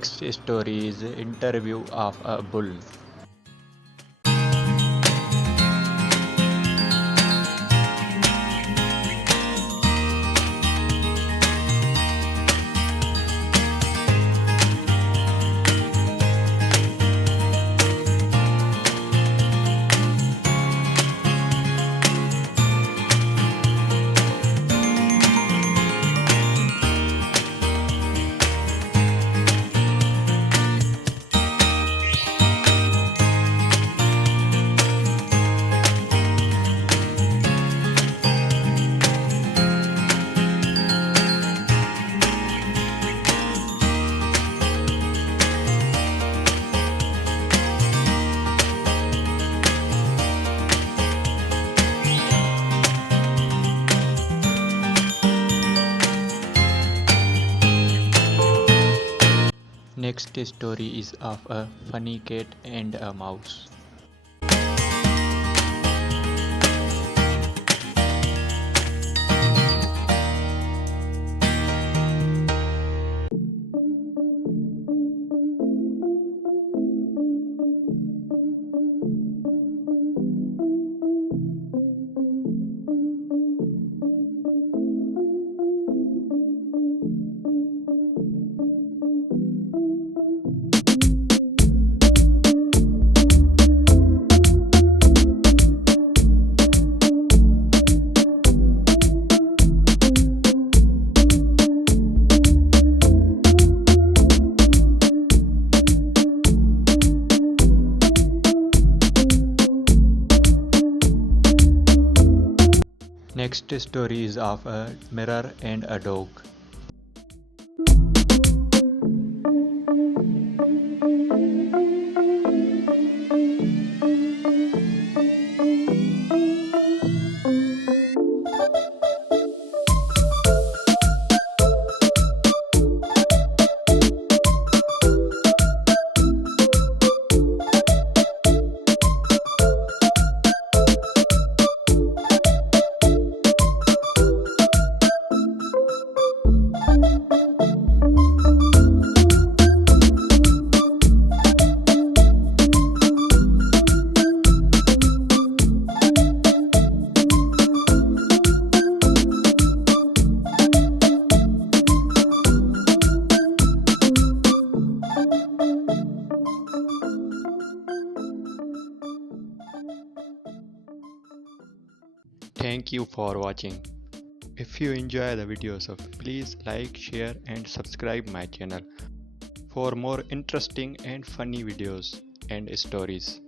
Next story is Interview of a Bull. Next story is of a funny cat and a mouse. Next story is of a mirror and a dog. Thank you for watching. If you enjoy the videos, please like, share and subscribe my channel for more interesting and funny videos and stories.